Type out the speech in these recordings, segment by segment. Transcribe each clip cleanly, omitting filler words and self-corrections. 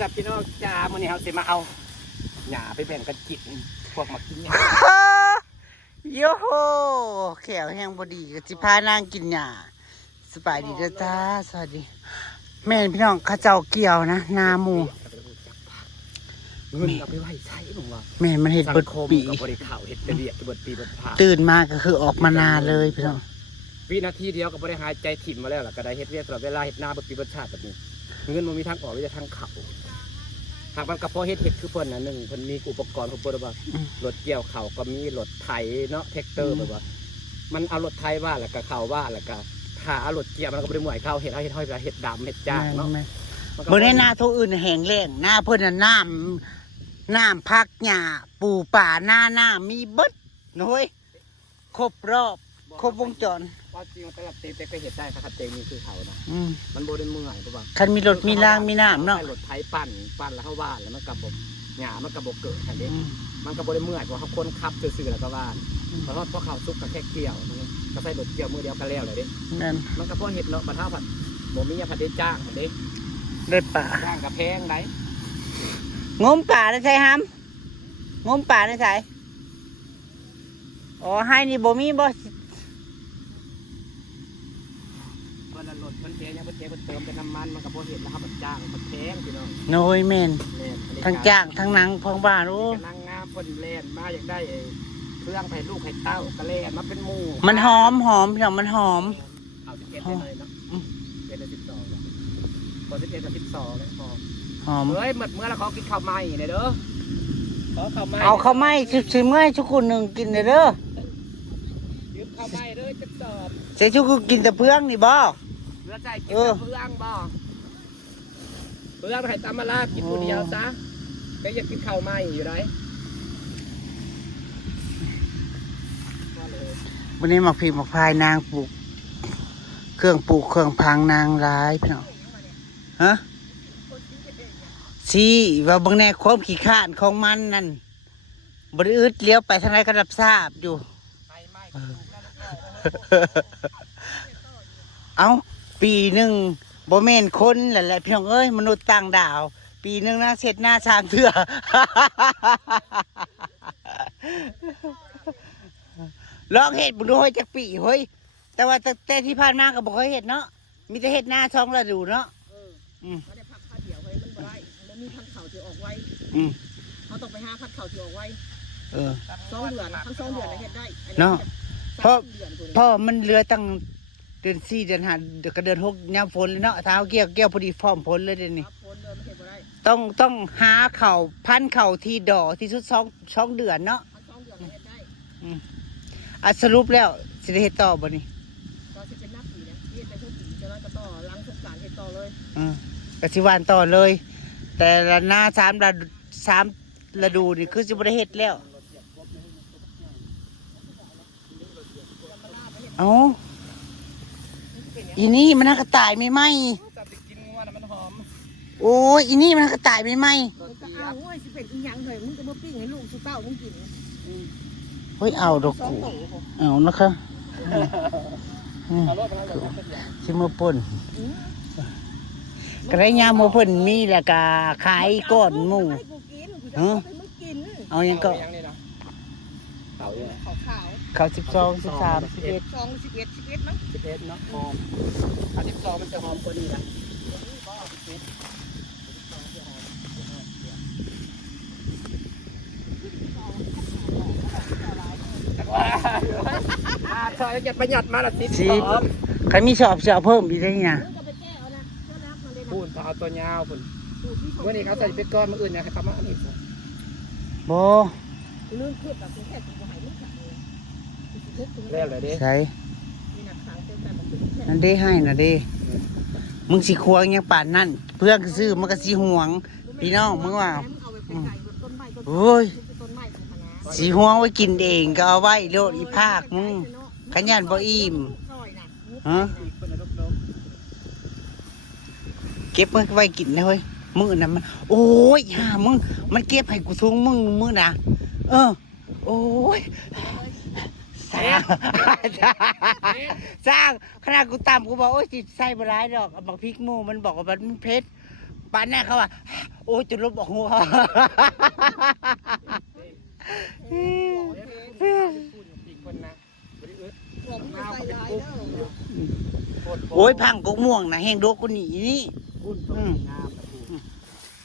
จับพี่น้องจ้ามื้อนี้เฮาสิมาเอาหญ้าไปแบ่งกันกินพวกมากินเนี่ย โยโฮแขวแห้งบดีก็สิพานางกินหญ้าสบายดีเด้อจ้าสวัสดีแม่พี่น้องข้าเจ้าเกี่ยวนะนาหมู เงินเอาไปไว้ใช้ผมว่า แม่มันเห็ด สัง เบิด คม ปี กับบริข่าวเห็ดเบียดเบิดปีเบิดผ่าน ตื่นมาก็คือออกมานาเลยพี่น้อง วินาทีเดียวกับบริหารใจถิ่มมาแล้วล่ะก็ได้เฮ็ดเรียกตลอดเวลาเฮ็ดหน้าเบิดปีเบิดชาติแบบนี้เงินมันมีทางออกมีแต่ทางเข้าหากมันกระเพาะเฮ็ดคือเพิ่นน่ะหนึ่งเพิ่นมีอุปกรณ์ของเพิ่นว่ารถเกี่ยวเข่าก็มีรถไถเนาะแท็กเตอร์แบบว่ามันเอารถไถว่าแล้วก็เข่าว่าแล้วก็ถ้าเอารถเกี่ยวมันก็บ่ได้หมวยเข้าเฮ็ดเอาเฮ็ดห้อยเฮ็ดดำเฮ็ดจ้างเนาะ เมื่อในนาทุกอื่นแห้งแล้งหน้าเพิ่นน่ะน้ำพักหญ้าปูป่าหน้ามีเบิดน้อยครบรอบครบวงจร ว่าจริงตลาดเต็มไปเฮ็ดได้ครับเต็มนี่คือเขานะ อืม มันบ่ได้เมื่อยป่ะ คันมีรถมีรางมีน้ำเนาะ รถไถปั่นแล้วเข้าบ้านแล้วมันกระบบหญ้ามันกระบบเกิดอันนี้มันก็บ่ได้เมื่อยเพราะเขาคนขับซื่อๆแล้วก็บ้านเพราะพอเขาซุกก็แค่เกี่ยวก็ใส่รถเกี่ยวมือเดียวก็แล้วเลยเด้ นั่น มันก็พอเฮ็ดเนาะบัดเฮาผัดบ่มีผัดได้จ้างเด้ เด็ดป่า จ้างก็แพงได้ งมป่าได้ใช่ฮัมงมป่าได้ใช่อ๋อให้นี่บ่มีบ่ เพิ่นรถเพิ่นแพงยังเพิ่นเติมเป็นน้ำมันมันก็บ่เฮ็ดแล้วครับจ้างมันแพงพี่น้อง โน้ยแม่น แม่น ทั้งจ้างทั้งหนังพองบ้านโอ้ นั่งงามเพิ่นแล่นมาอยากได้เครื่องให้ลูกให้เต้าก็แล่นมาเป็นหมู่ มันหอมพี่น้องมันหอม เอา11ได้เลยเนาะเป็น12แล้วพอ11กับ12เลยพอ หอม เฮ้ยเมื่อเราขอกินข้าวใหม่เนี่ยเด้อขอข้าวใหม่ เอาข้าวไหม้ชิมๆเมื่อให้ทุกคนหนึ่งกินเด้อ ยืมข้าวใหม่เด้อจะสอบ เสียทุกคนกินแต่เพื่องนี่บ่ เพื่อใจกินกับเพื่องบ่เพื่องไข่ตำมะลากินผู้เดียวซะแต่อยากกินข้าวใหม่อยู่ไหน วันนี้หมักพริกหมักพายนางปลูกเครื่องปลูกเครื่องพังนางร้ายพี่น้องฮะสิว่าบางแน่ความขี้ข้านของมันนั่นบริอึดเลี้ยวไปทางไหนก็รับทราบอยู่ ไปไหม้ เอาปีหนึ่งบ่แม่นคนแหละพี่น้องเอ้ยมนุษย์ต่างดาว ปีหนึ่งนะเสร็จหน้าชามเถื่อ ลองเห็ดบุญด้วยจากปีเฮ้ยแต่ว่าแต่ที่ผ่านมาก็บอกเคยเห็ดเนาะมีแต่เห็ดหน้าช่องฤดูเนาะ ไม่ได้พักข้าวเดียวไว้มันบ่ได้มันมีพักเข่าที่ออกไว้ อืม เขาต้องไปหาพักเข่าที่ออกไว้ เออ 2 เดือนทั้ง2 เดือนเฮ็ดได้ เนาะ เพราะเดือนตัวนี้ พ่อมันเหลือตั้งเดือน4เดือน5เดือนก็เดือน6ยามฝนเลยเนาะเท้าเกี่ยวพอดีพร้อมฝนเลยเดี๋ยวนี้ ครับพ้นเดินมันเฮ็ดบ่ได้ ต้องหาเข่าพันเข่าที่ดอกที่สุดช่องเดือนเนาะ ทั้ง2 เดือนเฮ็ดได้ อ่ะสรุปแล้วสิได้เฮ็ดต่อบ่นี่ ก็สิเป็นนับปีนะเฮ็ดไปทุกปีจะน้อยก็ต่อหลังสงกรานต์เฮ็ดต่อเลย ก็สิหวานต่อเลย แต่ละหน้า3ฤดูนี่คือสิบ่ได้เฮ็ดแล้วเอ้าอีนี่มันน่ากระต่ายไม่ไหม จับไปกินงัวน่ะมันหอม โอ้ยอีนี่มันน่ากระต่ายไม่ไหม มันก็เอาโอ้ยสิเป็นอีหยังเฮ้ยมึงก็บ่ปิ้งให้ลูกสุเต้ามึงกิน เฮ้ยเอาดอก สอง กู โต เอานะคะอืม เอารถไปแล้ว ชิมาป่นกระยาโมเพิ่นมีแล้วก็ขายก้อนหมู ให้กูกินกูจะเอาไปมึงกิน เอายังก็ ยังนี่นะเต่าเนี่ย ขาว เขา12 13 11 ๆ2 11มั้ง 11เนาะหอมอัน12มันจะหอมกว่านี้นะซอยจะประหยัดมาละ10 สิใครมีชอบเสือเพิ่มอีกได้นี่นะ มึงก็ไปแก้เอานะเจ้านักมันเลยนะ พูนเอาตัวยาวพุ่น สูตรที่ เมื่อนี้เขาใส่เป็นก้อนมื่ออื่นเนี่ยให้เขามาอันนี้ บ่ เรื่องขึ้นแบบแค่กูหายลูกจับเลยทุกๆ แล้วเลยเด้ ใช่ มีหนักขาวเต็มแต่มันเป็นแค่ นั่นเด้ให้น่ะเด้มึงสิควงยังป่านนั่นเพื่อนซื้อมันก็สิห่วงพี่น้องมึงว่า เอาไปไก่ต้นไม้ต้น โอ้ย ต้นไม้ของคณะ สิห่วงไว้กินเองก็เอาไว้โลดอีภาคมึงขยันบ่อิ่ม ฮะ เก็บมันไว้กินนะเฮ้ยมึงน่ะมันโอ้ยห่ามึงมันเก็บให้กูทุงมึงน่ะโอ้ยสร้างสร้างขนาดกูตามกูบอกโอ้ยจิตใส่บร้ายดอกบักพริกหมูมันบอกว่ามันเผ็ดปานแน่เขาว่า โอ้ยจุดลบบอกหัว โอ้ยพังกกม่วงนะแห้งโดกกูหนีนี่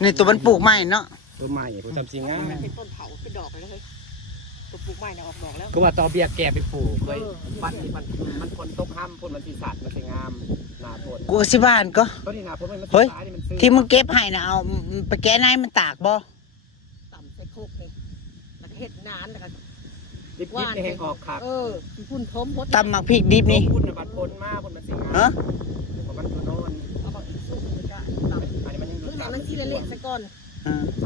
นี่ตัวมันปลูกใหม่เนาะ ตัวใหม่ผู้ทำจริงง่าย มันเป็นต้นเผาเป็นดอกเลยเลยตัวปลูกไม้เนี่ยออกดอกแล้ว ก็ว่าตอเบียแก่ไปปลูกเลยปันนี่มันคนตกห้ามพ่นมันสีสัตว์มันสวยงามหนาพ่น กูสิบ้านก็ ต้นนี้หนาพ่นมัน เฮ้ย สายนี่มันซื้อ ที่มึงเก็บให้นะเอาไปแก้ในมันตากบ่ ต่ำใส่โคกนี่แล้วก็เห็ดนานแล้วก็ ดิบๆในแห้งออกขาด พุ่นทมพด ตำหมักพริกดิบนี่ พ่นบัดพ่นมากพ่นมันสีงาม ฮะ เพราะมันตัวโน่น เอามาอีกสู้มันก็ต่ำ อันนี้มันยัง เรื่องไหนมันทีละเละซะก่อน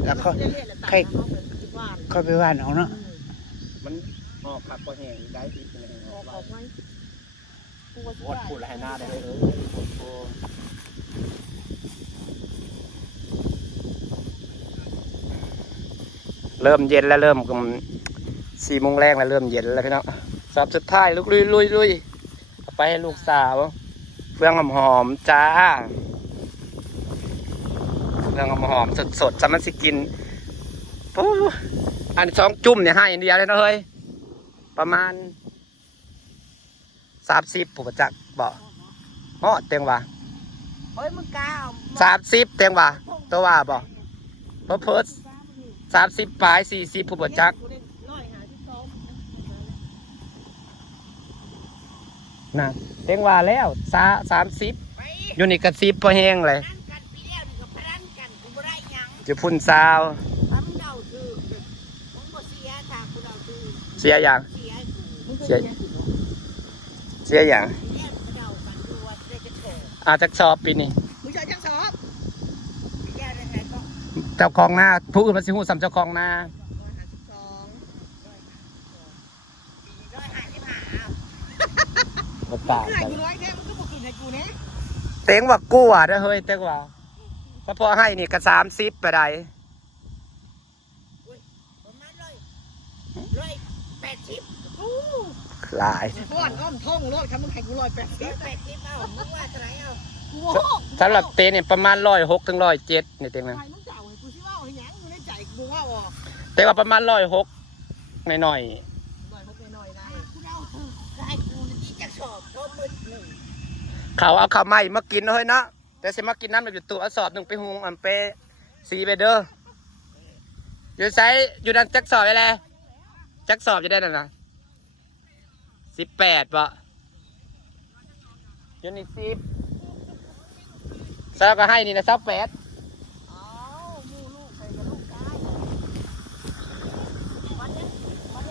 แล้วก็ ทีละเละแล้วต่ำเขาเป็นปฏิวัติ ค่อยไปว่านเอาเนาะ มันออกขับพอแห้งได้ดิบในแห้งอ อ อ อก กออกไว้กูว่า วดพูดแล้วให้หน้าได้เลยเริ่มเย็นแล้วเริ่ม4 โมงแรกแล้วเริ่มเย็นแล้วพี่น้องสอบสุดท้ายลุยลุยเอาไปให้ลูกสาวเฟืองหอมๆจ้าเฟืองหอมๆสดๆจะมันสิกินปู๊อัน2 จุ่มเนี่ยให้อันเดียวเลยนะเฮ้ยประมาณ30ผู้ประจักษ์บอกเตียงว่า เฮ้ยมึงกล้า 30เตียงว่าตัวว่าบอกเพิ่ม30 ปลาย 40ผู้ประจักษ์น่ะเตียงว่าแล้ว30อยู่นี่กระซิบพอแห้งเลยจะพุ่นซาวเสียอย่างเสียอย่างอาจจะสอบปีนี้ มึงจะจังสอบ เจ้าของหน้าผู้อื่นมาสิหูสำเจ้าของหน้าบ่ปาก ให้ กัน กูร้อยแค่มึงก็บอกกินให้กูนะ เต็งว่ากู้อ่ะเด้อเฮ้ยเต็งว่าพอให้นี่ก็30ไปได้ ประมาณ180อู้ หลาย ก้อนอ้อมท่องรถครับมึงให้กู180เอามึงว่าเท่าไหร่เอากูว่า สำหรับเต็งเนี่ยประมาณ106 ถึง 107นี่เต็งนะ มึงจะเอาให้กูสิว่าให้หยังอยู่ในใจกูว่าออก เต็งว่าประมาณ106หน่อย หน่อยๆได้กูเอาถือได้กูนี่จะสอบโตมึงหนึ่ง ๆเขาเอาข้าวใหม่มากินเฮ้ยเนาะแต่สิมากินน้ำอยู่ตัวเอาสอบหนึ่งไปหุงอันเปสีไปเด้ออยู่ไซอยู่นั่นจักสอบไปแล้วจักสอบจะได้นั่นนะ18ป่ะอยู่นี่10แล้วก็ให้นี่นะ28 เอามูลูกใส่กับลูกกายมันยังบ่ฮ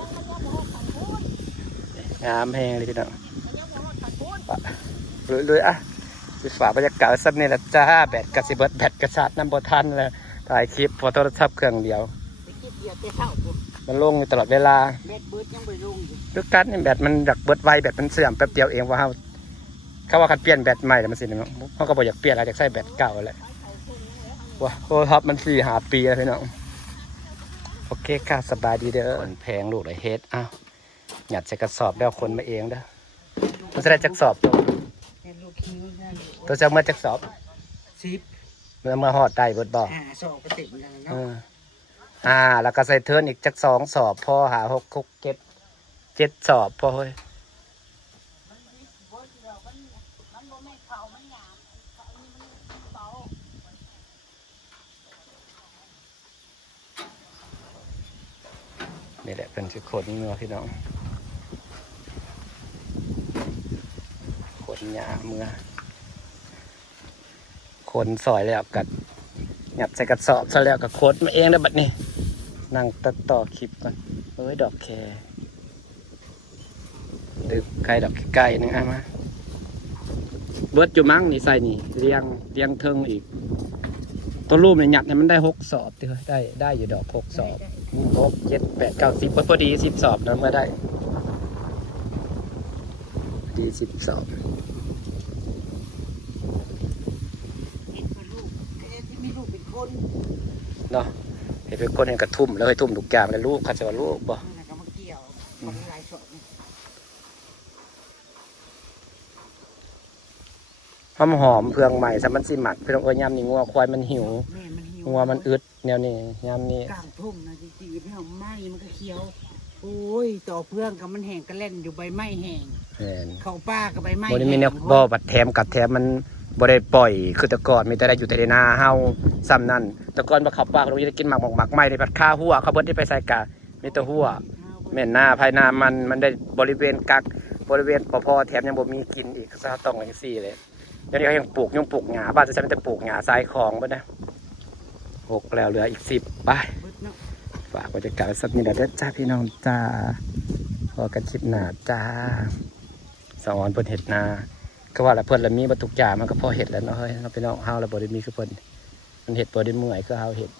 อดขันพูน งามแพงเลยพี่น้อง มันยังบ่ฮอดขันพูน ลุยๆอ่ะสิฝากบรรยากาศสักนี่แหละจ้าแบตกระสิเบิดแบตกระชาดน้ำบ่ทันเลยถ่ายคลิปพอโทรศัพท์เครื่องเดียว ไปคิดเดียวแต่เท่ากู มันลงอยู่ตลอดเวลา เบ็ดเบิดยังบ่ลงอยู่ ด้วยกันนี่แบตมันอยากเบิดไวแบตมันเสื่อมแป๊บเดียวเองว่าเขาว่าคันเปลี่ยนแบตใหม่แต่มันสิเนาะเขาก็บอกอยากเปลี่ยนแล้วอยากใช้แบตเก่าแหละว้าโทรศัพท์มัน4-5 ปีแล้วพี่น้องโอเคค่ะสบายดีเด้อแพงลูกเลยเฮ็ดอ้าวหยัดใส่กระสอบแล้วคนมาเองเด้อมันจะได้จักสอบตัว เห็นลูกคิ้วนั่น ตัวจะเมื่อจักสอบ 10 เมื่อหอดได้เบิดบ่ สอบก็ติดนั่น เอ เนาะ อแล้วก็ใส่เทิร์นอีกจัก2 สอบพอหา7 สอบพอเฮ้ยนี่แหละเป็นชื่อขนเนื้อพี่น้องขนหยาเมื่อขนซอยแล้วกัดหยัดใส่กระสอบซะแล้วกับโคตรมาเองได้บัดนี้นั่งตัดต่อคลิปก่อนเอ้ยดอกแคดึกไก่ดอกไก่นึงอ่ะมาเบิดจุมั้งนี่ใส่นี่เรียงเทิงอีกตัวรูปเนี่ยหยัดเนี่ยมันได้6 สอบเด้อได้อยู่ดอก6 สอบ6 7 8 9 10พอดี10 สอบนั้นก็ได้ดี10 สอบ เห็นเป็นลูกที่มีลูกเป็นคน เนาะเห็นเป็นคนเห็นกระทุ่มแล้วให้ทุ่มทุกอย่างเลยลูกเขาจะว่าลูกบ่ นั่นก็มาเกี่ยวคนหลายสอบ หอมเพืองใหม่สามันสิหมักพี่น้องเอ้ยยำนี่งัวควายมันหิว แม่มันหิว งัวมันอึดแนวนี้ยามนี้ กลางทุ่งนะจริงๆพี่หอมไหม้มันก็เขียวโอ้ยต่อเพื่องกับมันแห้งก็เล่นอยู่ใบไม้แห้ง แม่น เข้าป้ากับใบไม้ บ่ได้มีแนวบ่บัดแถมกัดแถมมันบ่ได้ปล่อยคือแต่ก่อนมีแต่ได้อยู่แต่ในนาเฮาซ้ำนั่นแต่ก่อนบ่เข้าป่าเราจะกินหมักไม้ได้ผัดข้าวหัวเขาเบิดได้ไปใส่กะมีแต่หัวแม่นหน้าภายหน้ามันได้บริเวณกักบริเวณพอแถมยังบ่มีกินอีกซะต้องจังซี่เลยเดี๋ยวนี้เขายังปลูกหญ้าบ้านจะใช้แต่ปลูกหญ้าทรายของเบิดนะ6แล้วเหลืออีก10ไปฝากบรรยากาศสักนิดเด้อจ้าพี่น้องจ้าพอกันคลิปหน้าจ้าสะออนเพิ่นเฮ็ดนาก็ว่าละเพิ่นละมีบ่ทุกอย่างมันก็พอเฮ็ดแล้วเนาะเฮ้ยเราไปน้องเฮาละบ่ได้มีคือเพิ่นมันเฮ็ดบ่ได้เมื่อยคือเฮาเฮ็ด